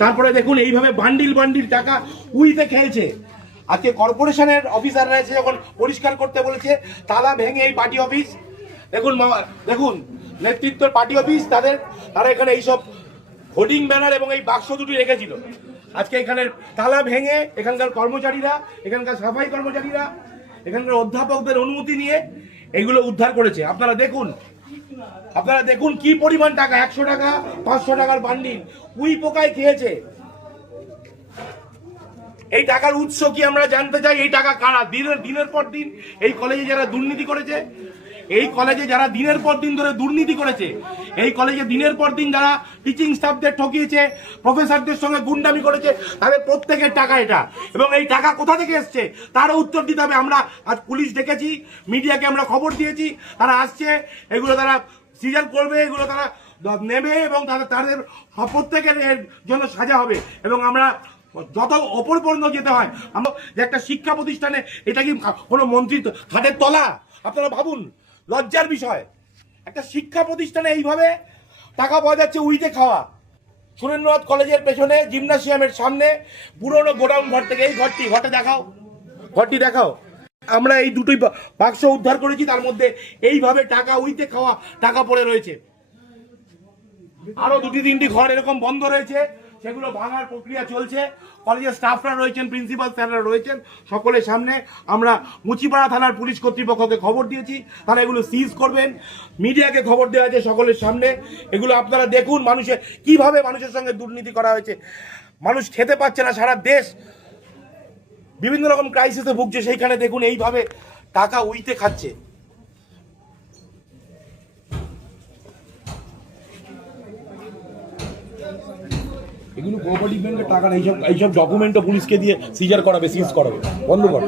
তারপরে দেখুন এইভাবে বান্ডিল বান্ডিল টাকা উইতে খেয়েছে। আজকে কর্পোরেশনের অফিসাররা এসে যখন পরিষ্কার করতে বলেছে, তালা ভেঙে এই পার্টি অফিস, দেখুন দেখুন নেতৃত্বের পার্টি অফিস, তারা এখানে এইসব হোর্ডিং ব্যানার এবং এই বাক্স দুটি রেখেছিল। আজকে এখানে তালা ভেঙে এখানকার কর্মচারীরা, এখানকার সাফাই কর্মচারীরা, এখানকার অধ্যাপকদের অনুমতি নিয়ে এগুলো উদ্ধার করেছে। আপনারা দেখুন কি পরিমাণ টাকা, 100 টাকা 500 টাকার বান্ডিল উই পোকায় খেয়েছে। এই টাকার উৎস কি আমরা জানতে চাই। এই টাকা কারা? দিনের পর দিন এই কলেজে যারা দুর্নীতি করেছে, এই কলেজে যারা দিনের পর দিন ধরে দুর্নীতি করেছে, এই কলেজে দিনের পর দিন যারা টিচিং স্টাফদের ঠকিয়েছে, প্রফেসরদের সঙ্গে গুন্ডামি করেছে, তাদের প্রত্যেকের টাকা এটা। এবং এই টাকা কোথা থেকে এসছে তারও উত্তর দিতে হবে। আমরা আজ পুলিশ ডেকেছি, মিডিয়াকে আমরা খবর দিয়েছি, তারা আসছে, এগুলো তারা সিজন করবে, এগুলো তারা নেবে এবং তাদের প্রত্যেকের জন্য সাজা হবে। এবং আমরা যত ওপর পর্যন্ত যেতে হয়, আমরা যে একটা শিক্ষা প্রতিষ্ঠানে, এটা কি কোনো মন্ত্রীর হাতের তলা? আপনারা ভাবুন, লজ্জার বিষয়। একটা শিক্ষা প্রতিষ্ঠানে এইভাবে টাকা পাওয়া যাচ্ছে উইতে খাওয়া। সুরেন্দ্রনাথ কলেজের পেছনে জিমনাসিয়ামের সামনে পুরনো গোডাউন ঘর থেকে, এই ঘরটি দেখাও। আমরা এই দুটোই বাক্স উদ্ধার করেছি, তার মধ্যে এইভাবে টাকা উইতে খাওয়া টাকা পড়ে রয়েছে। আরো 2-3টি ঘর এরকম বন্ধ রয়েছে, সেগুলো ভাঙার প্রক্রিয়া চলছে। কলেজের স্টাফরা রয়েছেন, প্রিন্সিপাল স্যাররা রয়েছেন, সকলের সামনে আমরা মুচিপাড়া থানার পুলিশ কর্তৃপক্ষকে খবর দিয়েছি, তারা এগুলো সিজ করবেন। মিডিয়াকে খবর দেওয়া হয়েছে সকলের সামনে। এগুলো আপনারা দেখুন কিভাবে মানুষের সঙ্গে দুর্নীতি করা হয়েছে। মানুষ খেতে পাচ্ছে না, সারা দেশ বিভিন্ন রকম ক্রাইসিসে ভুগছে, সেইখানে দেখুন এইভাবে টাকা উইতে খাচ্ছে। এগুলো কোঅপারেটিভ ব্যাংকের টাকা না, এইসব ডকুমেন্টও পুলিশকে দিয়ে সিজার করাবে, সিজ করাবে। বন্ধ করো।